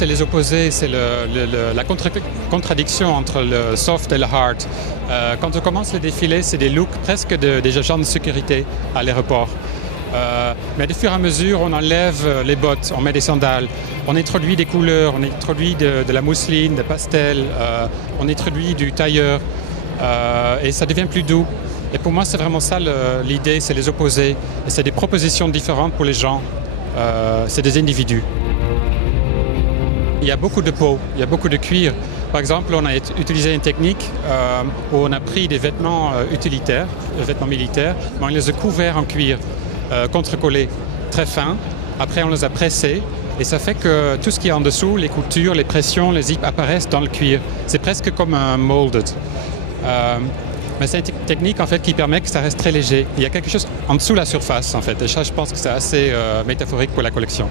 c'est les opposés, c'est la contradiction entre le soft et le hard. Quand on commence le défilé, c'est des looks presque des agents de sécurité à l'aéroport. Mais au fur et à mesure, on enlève les bottes, on met des sandales, on introduit des couleurs, on introduit de la mousseline, des pastels, on introduit du tailleur et ça devient plus doux. Et pour moi, c'est vraiment ça l'idée, c'est les opposés. Et c'est des propositions différentes pour les gens, c'est des individus. Il y a beaucoup de peau, il y a beaucoup de cuir. Par exemple, on a utilisé une technique où on a pris des vêtements utilitaires, des vêtements militaires, mais on les a couverts en cuir, contre-collés, très fins. Après, on les a pressés et ça fait que tout ce qui est en dessous, les coutures, les pressions, les zips apparaissent dans le cuir. C'est presque comme un molded. Mais c'est une technique en fait qui permet que ça reste très léger. Il y a quelque chose en dessous de la surface en fait. Et ça, je pense que c'est assez métaphorique pour la collection.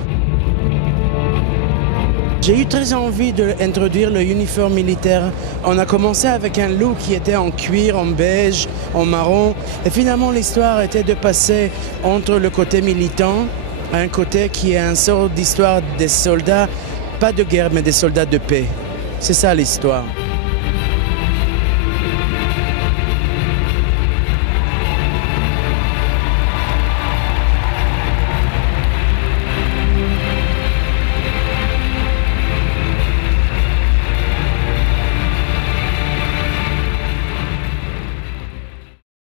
J'ai eu très envie d'introduire le uniforme militaire. On a commencé avec un look qui était en cuir, en beige, en marron. Et finalement, l'histoire était de passer entre le côté militant, un côté qui est une sorte d'histoire des soldats, pas de guerre, mais des soldats de paix. C'est ça l'histoire.